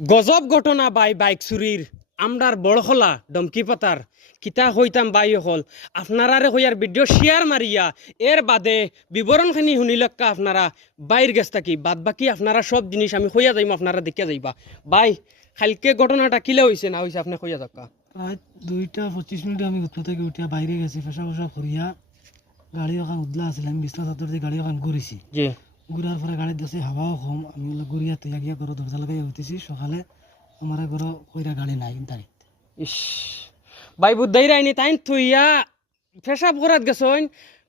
গজব ঘটনা by bike চুরির আমরার বড়খলা ডমকি পাতার কিতা হইতাম বাই হল। আপনারারে হইয়ার ভিডিও শেয়ার মারিয়া এর বাদে বিবরণখানি শুনিলক্কা আপনারা বাইর গেছ থাকি। বাদ বাকি আপনারা সব জিনিস আমি হইয়া যাইম আপনারা দেখিয়া যাইবা। বাই খালকে ঘটনাটা কিলে হইছে না হইছে আপনি হইয়া যাক্কা প্রায় দুইটা পঁচিশ মিনিট আমি ঘুরতে থেকে উঠিয়া বাইরে গেছি পেশা পেশা করিয়া গাড়ি ওখান উদলা আছিল আমি বিছনা চাদর দিয়ে গাড়ি ওখান ঘুরেছি ঘুরার পরে গাড়ির দিয়েছি হাওয়াও কম, আমি ওগুলো ঘুরিয়া তৈয়া গিয়া ঘর দরজা লাগাই উঠেছি, সকালে আমার ঘর কইরা গাড়ি নাই তাই ইস ভাই বুদ্ধাই রাইনি তাই তুইয়া পেশাব করাত গেছইন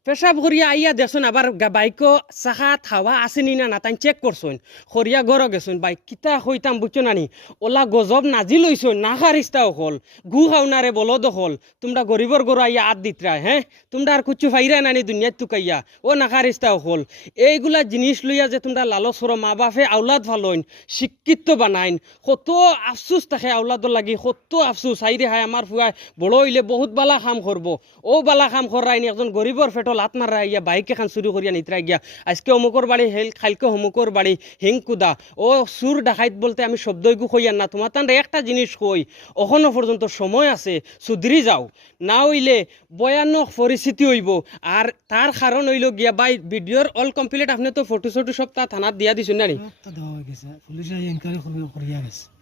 পেশাব করিয়া আইয়া দেছুন আবার বাইকও চাহা থাওয়া আসেনি না না তাই চেক করছইন খরিয়া গড় গেছইন বাইক কিতা হইতাম বুঝছ নানি ওলা গজব নাজি লইছইন না খারিস্তাও হল গু খাওনারে বলদ হল তোমরা গরিবর গরু আইয়া আদ দিতরা হ্যাঁ তোমরা আর কুচু ফাইরা নানি দুনিয়াত তুকাইয়া ও না খারিস্তাও হল এইগুলা জিনিস লইয়া যে তোমরা লালসর মা বাপে আউলাদ ভালোইন শিক্ষিত বানাইন। কত আফসুস থাকে আউলাদর লাগি কত আফসুস হাইরে হাই আমার ফুয়াই বড় হইলে বহুত বালা কাম করব ও বালা কাম করাইনি একজন গরিবর ফেটল হাত মারা ইয়া বাইক এখন চুরি করিয়া নিতরা গিয়া। আজকে অমুকর বাড়ি হেল খালকে অমুকর বাড়ি হিংকুদা। ও সুর ডাকাইত বলতে আমি শব্দইগু কইয়ার না। তোমার তান একটা জিনিস কই এখনও পর্যন্ত সময় আছে সুধরি যাও। না হইলে ভয়ানক পরিস্থিতি হইব। আর তার কারণ হইল গিয়া বাই ভিডিওর অল কমপ্লিট আপনি তো ফটো সটো সব তা থানাত দিয়া দিছেন না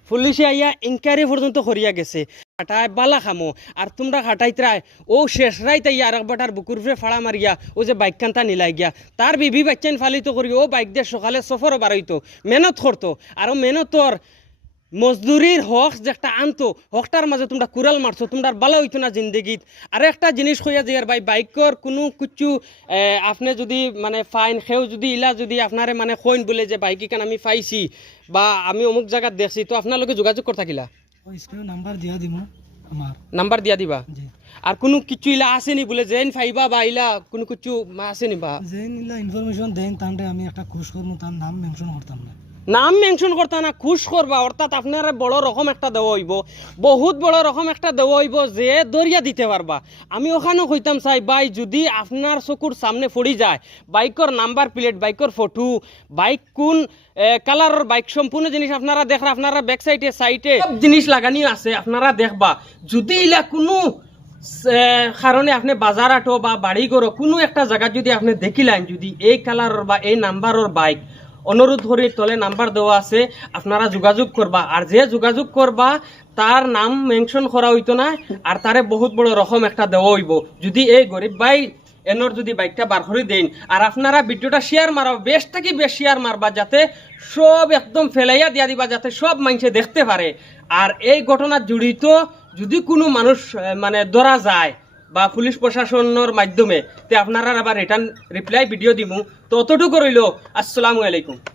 পুলিশে আইয়া ইনকোয়ারি পর্যন্ত করিয়া গেছে। হাটায় বালা খামো। আর তোমরা হাটাইতরাই ও শেষ রাইত আইয়া আর একবাটার বুকুর ফে ফাড়া মারিয়া, ও যে বাইক কান্তা নিলাই গিয়া। তার বিবি বাচ্চান ফালিত করি, ও বাইক দিয়ে সকালে সফরও বাড়াইতো মেহনত করতো আর মেহনতর মজদুরির হক যে একটা আনতো, হকটার মাঝে তোমরা কুড়াল মারছো, তোমরা বালা হইতো না জিন্দগিত। আর একটা জিনিস হইয়া যে, ভাই, বাইকর কোনো কিছু আপনি যদি মানে ফাইন, সেও যদি ইলা যদি আপনারে মানে কইন বলে যে বাইক আমি পাইছি বা, আমি অমুক জায়গাত দেখছি। তো আপনার যোগাযোগ করে থাকিলা? ওই স্ক্রিনে নাম্বার দিয়া দিব আমার। নাম্বার দিয়া দিবা? আর কোনো কিছু ইলা আসেনি বলে জেন ফাইবা বা ইলা কোনো কিছু আসেনি বা? জেন ইলা ইনফরমেশন দেন তাহলে আমি একটা খুশ করমু তার নাম মেনশন করতাম না। নাম মেনশন করতা না, খুশ করবা। অর্থাৎ আপনারা বড় রকম একটা দেওয়া হইব। বহুত বড় রকম একটা দেওয়া হইব যে দরিয়া দিতে পারবা। আমি ওখানেও কইতাম চাই ভাই, যদি আপনার চকুর সামনে পড়ি যায়, বাইকর নাম্বার প্লেট, বাইকর ফটো, বাইক কোন কালারের বাইক, সম্পূর্ণ জিনিস আপনারা দেখরা, আপনারা ব্যাক সাইডে সাইডে জিনিস লাগানি আছে, আপনারা দেখবা। যদি ইলা কোনো কারণে আপনি বাজার আটো বা বাড়ি করো কোনো একটা জায়গা যদি আপনি দেখিলেন, যদি এই কালারের বা এই নাম্বারের বাইক অনুরোধ করি তলে নাম্বার দেওয়া আছে, আপনারা যোগাযোগ করবা। আর যে যোগাযোগ করবা, তার নাম মেনশন করা হইতো না, আর তারে বহুত বড় রকম একটা দেওয়া হইব। যদি এই গরিব ভাই এনর যদি বাইকটা বার করে দেন, আর আপনারা ভিডিওটা শেয়ার মারাও বেশ থেকে বেশ শেয়ার মারবা, যাতে সব একদম ফেলাইয়া দিয়া দিবা, যাতে সব মানুষে দেখতে পারে। আর এই ঘটনা জড়িত যদি কোনো মানুষ মানে ধরা যায় বা পুলিশ প্রশাসনের মাধ্যমে, তে আপনারা আবার রিটার্ন রিপ্লাই ভিডিও দিব তো অতটুকু রইল। আসসালামু আলাইকুম।